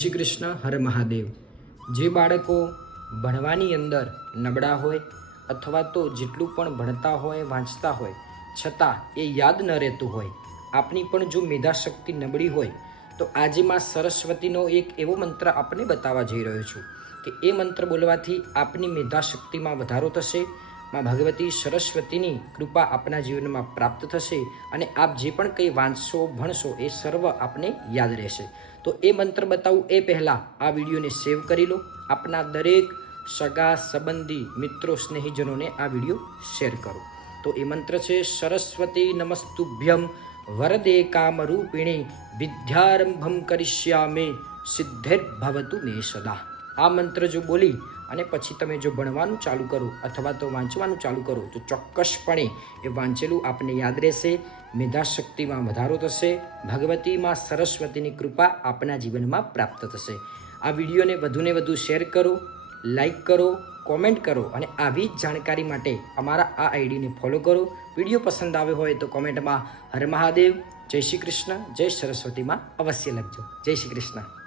શ્રી કૃષ્ણ. હર મહાદેવ. જે બાળકો ભણવાની અંદર નબળા હોય અથવા તો જેટલું પણ ભણતા હોય વાંચતા હોય છતાં એ યાદ ન રહેતું હોય, આપણી પણ જો મેધાશક્તિ નબળી હોય તો આજે માં સરસ્વતીનો એક એવો મંત્ર આપને બતાવવા જઈ રહ્યો છું કે એ મંત્ર બોલવાથી આપની મેધાશક્તિમાં વધારો થશે. માં ભગવતી સરસ્વતીની કૃપા આપના જીવનમાં પ્રાપ્ત થશે અને આપ જે પણ કંઈ વાંચશો ભણશો એ સર્વ આપને યાદ રહેશે. તો એ મંત્ર બતાવું એ પહેલાં આ વિડીયોને સેવ કરી લો. આપના દરેક સગા સંબંધી મિત્રો સ્નેહીજનોને આ વિડીયો શેર કરો. તો એ મંત્ર છે સરસ્વતી નમસ્તુભ્યમ વરદે કામરૂપિણી વિદ્યારંભમ કરિષ્યામે સિદ્ધિર્ભવતુ મે સદા. આ મંત્ર જો બોલી અને પછી તમે જો ભણવાનું ચાલુ કરો અથવા તો વાંચવાનું ચાલુ કરો તો ચોક્કસપણે એ વાંચેલું આપને યાદ રહેશે, મેધાશક્તિમાં વધારો થશે, ભગવતીમાં સરસ્વતીની કૃપા આપના જીવનમાં પ્રાપ્ત થશે. આ વિડીયોને વધુને વધુ શેર કરો, લાઈક કરો, કોમેન્ટ કરો અને આવી જ જાણકારી માટે અમારા આ આઈડીને ફોલો કરો. વિડીયો પસંદ આવ્યો હોય તો કોમેન્ટમાં હર મહાદેવ, જય શ્રી કૃષ્ણ, જય સરસ્વતીમાં અવશ્ય લખજો. જય શ્રી કૃષ્ણ.